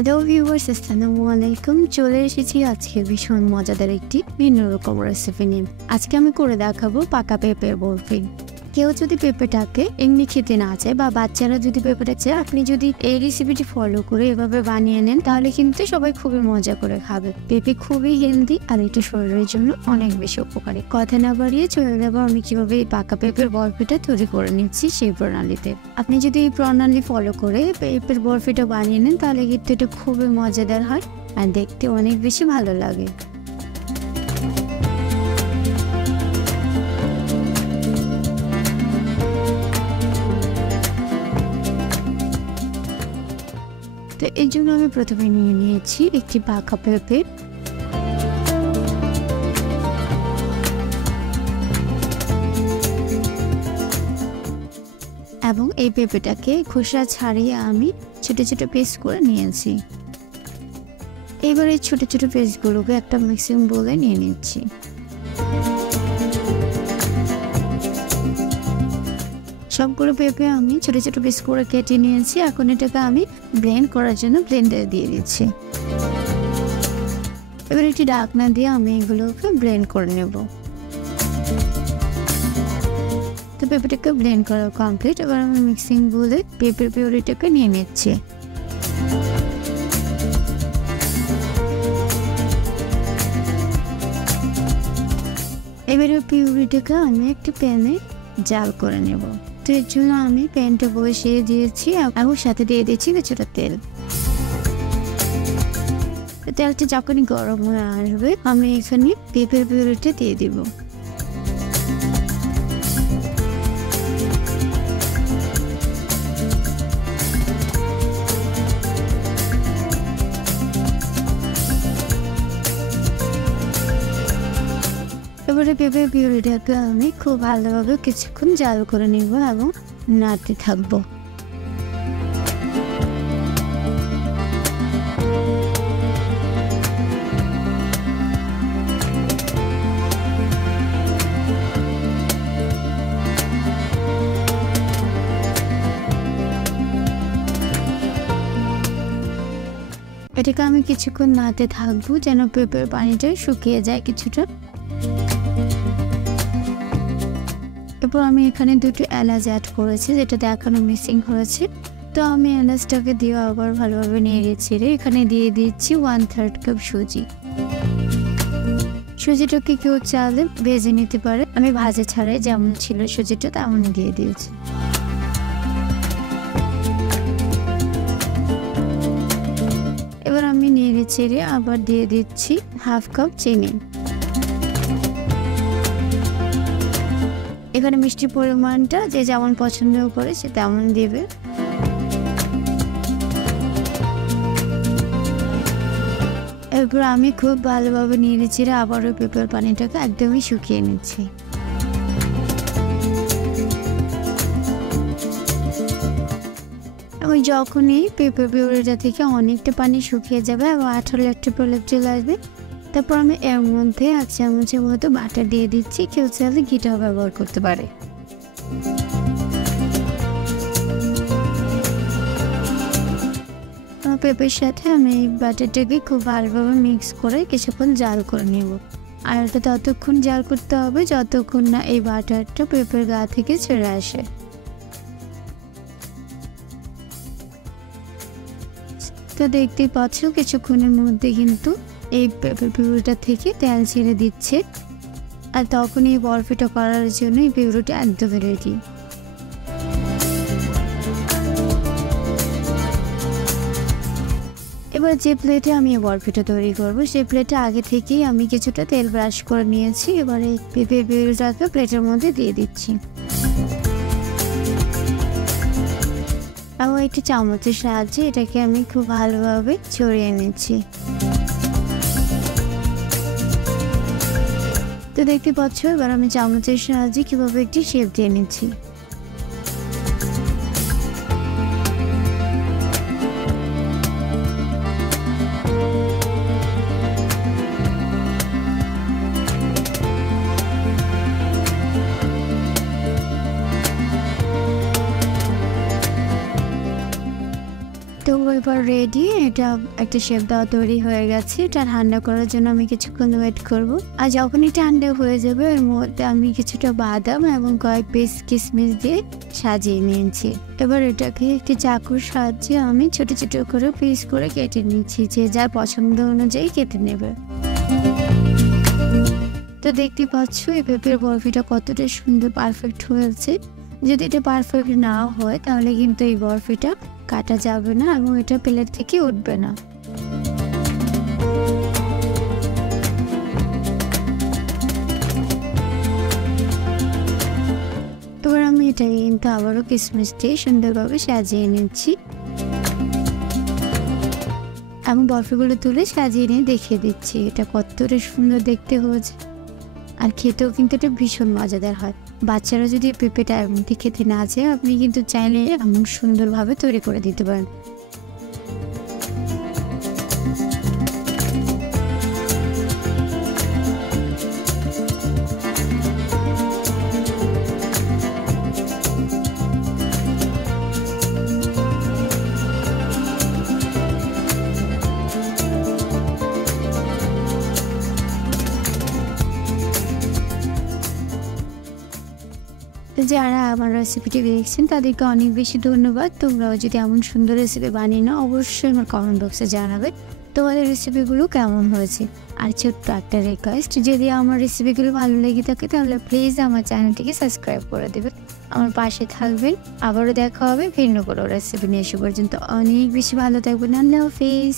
Hello viewers, আসসালামু আলাইকুম। চলে এসেছি আজকে ভীষণ মজাদার একটি ভিন্ন রকম রেসিপি নিয়ে। আজকে আমি করে দেখাবো পাকা পেঁপের বরফি। কেউ যদি পেঁপেটাকে এমনি খেতে না চায় বা বাচ্চারা যদি পেঁপেটা চায়, আপনি যদি এই রেসিপিটি ফলো করে এভাবে বানিয়ে নেন তাহলে কিন্তু সবাই খুবই মজা করে খাবে। পেঁপে খুবই হেলদি আর এটা শরীরের জন্য অনেক বেশি উপকারী। কথা না বাড়িয়ে চলে যাবো আমি কিভাবে এই পাকা পেঁপের বরফিটা তৈরি করে নিচ্ছি সেই প্রণালীতে। আপনি যদি এই প্রণালী ফলো করে পেঁপের বরফিটা বানিয়ে নেন তাহলে কিন্তু এটা খুবই মজাদার হয় আর দেখতে অনেক বেশি ভালো লাগে। তো এই জন্য আমি প্রথমে নিয়ে নিয়েছি একটি পাকা পেঁপে। এবং এই পেঁপেটাকে খোসা ছাড়িয়ে আমি ছোট ছোট পিস করে নিয়েছি। এবার এই ছোট ছোট পিসগুলোকে একটা মিক্সিং বোলে নিয়ে নিচ্ছি। সবগুলো পেঁপে আমি ছোট ছোট পিস করে কেটে নিয়েছি। এখন এটাকে আমি ব্লেন্ড করার জন্য ব্লেন্ডারে দিয়ে দিচ্ছি। এবার একটি ঢাকনা দিয়ে আমি এগুলোকে ব্লেন্ড করে নেব। তো পেঁপেটাকে ব্লেন্ড করা কমপ্লিট। এবার আমি মিক্সিং বলে পেঁপের পিউরিটাকে নিয়ে নিচ্ছি। এবারে পিউরিটাকে আমি একটি প্যানে জাল করে নেব। তো এর জন্য আমি প্যানটা বসিয়ে দিয়েছি এবং সাথে দিয়ে দিচ্ছি কিছুটা তেল। তেলটা যখনই গরম হয়ে আসবে আমি এখানে পেঁপের পিউরিটা দিয়ে দিব। এবারে পেঁপের পিউরিটাকে আমি খুব ভালোভাবে কিছুক্ষণ জাল করে নিব এবং নাড়তে থাকবো। এটাকে আমি কিছুক্ষণ নাড়তে থাকবো যেন পেঁপের পানিটা শুকিয়ে যায় কিছুটা। এরপর আমি এখানে দুটো এলাচ অ্যাড করেছি, যেটাতে এখনো মিসিং হয়েছে। তো আমি এলাচটাকে দিয়ে আবার ভালোভাবে নেড়ে ছেড়ে এখানে দিয়ে দিচ্ছি 1/3 কাপ সুজি। সুজিটাকে কেউ চাইলে ভেজে নিতে পারে, আমি ভাজা ছাড়াই যেমন ছিল সুজিটা তেমন দিয়ে দিয়েছি। এবার আমি নেড়ে ছেড়ে আবার দিয়ে দিচ্ছি 1/2 কাপ চিনি। এখানে মিষ্টির পরিমাণটা যে যেমন পছন্দ করে সে তেমন দেবে। এরপর আমি খুব ভালোভাবে নেড়ে চেড়ে আবারও পেঁপের পানিটাকে একদমই শুকিয়ে নিচ্ছি। এবং যখনই পেঁপের পিউরিটা থেকে অনেকটা পানি শুকিয়ে যাবে এবং আঠালো একটা প্রলেপ চলে আসবে, তারপর আমি এর মধ্যে 1 চামচের মতো বাটার দিয়ে দিচ্ছি। কেউ চাইলে ঘিটাও ব্যবহার করতে পারে। পেঁপের সাথে আমি এই বাটারটাকে খুব ভালোভাবে মিক্স করে কিছুক্ষণ জাল করে নেব। আর এটা ততক্ষণ জাল করতে হবে যতক্ষণ না এই বাটারটা পেঁপের গা থেকে ছেড়ে আসে। তো দেখতেই পাচ্ছ কিছুক্ষণের মধ্যে কিন্তু এই পেঁপের পিউরিটা থেকে তেল ছেড়ে দিচ্ছে। আর তখন এই বরফিটা করার জন্য এই পিউরিটা একদমই রেডি। এবার যে প্লেটে আমি এই বরফিটা তৈরি করবো সেই প্লেটে আগে থেকেই আমি কিছুটা তেল ব্রাশ করে নিয়েছি। এবার এই পেঁপের পিউরিটাকে প্লেটের মধ্যে দিয়ে দিচ্ছি এবং একটি চামচের সাহায্যে এটাকে আমি খুব ভালোভাবে ছড়িয়ে নিচ্ছি। তো দেখতে পাচ্ছ এবার আমি চামচের সাহায্যে কিভাবে একটি শেপ দিয়ে নিচ্ছি। তো এবার রেডি। এটা একটা শেপ দেওয়া তৈরি হয়ে গেছে। এটা ঠান্ডা করার জন্য আমি কিছুক্ষণ ওয়েট করব। আর যখনই ঠান্ডা হয়ে যাবে এর মধ্যে আমি কিছুটা বাদাম এবং কয়েক পিস কিশমিশ দিয়ে সাজিয়ে নিয়েছি। এবার এটাকে একটি চাকুর সাহায্যে আমি ছোট ছোট করে পিস করে কেটে নিচ্ছি, যে যার পছন্দ অনুযায়ী কেটে নেবে। তো দেখতে পাচ্ছ এই পেঁপের বরফিটা কতটা সুন্দর পারফেক্ট হয়েছে। যদি এটা পারফেক্ট না হয় তাহলে কিন্তু এই বরফিটা কাটা যাবে না এবং এটা প্লেট থেকে উঠবে না। এবার আমি এটাকে কিন্তু আবারও কিশমিশ দিয়ে সুন্দরভাবে সাজিয়ে নিচ্ছি এবং বরফিগুলো তুলে সাজিয়ে নিয়ে দেখিয়ে দিচ্ছি এটা কতটা সুন্দর দেখতে হয়েছে। আর খেতেও কিন্তু এটা ভীষণ মজাদার হয়। বাচ্চারা যদি পেঁপেটা এমনটি খেতে না চায় আপনি কিন্তু চাইলে এমন সুন্দরভাবে তৈরি করে দিতে পারেন। যারা আমার রেসিপিটি দেখছেন তাদেরকে অনেক বেশি ধন্যবাদ। তোমরাও যদি এমন সুন্দর রেসিপি বানিয়ে নাও অবশ্যই আমার কমেন্ট বক্সে জানাবে তোমাদের রেসিপিগুলো কেমন হয়েছে। আর ছোট্ট একটা রিকোয়েস্ট, যদি আমার রেসিপিগুলো ভালো লেগে থাকে তাহলে প্লিজ আমার চ্যানেলটিকে সাবস্ক্রাইব করে দেবেন, আমার পাশে থাকবেন। আবারও দেখা হবে ভিন্ন কোনো রেসিপি নিয়ে। সে পর্যন্ত অনেক বেশি ভালো থাকবেন। আল্লাহ হাফেজ।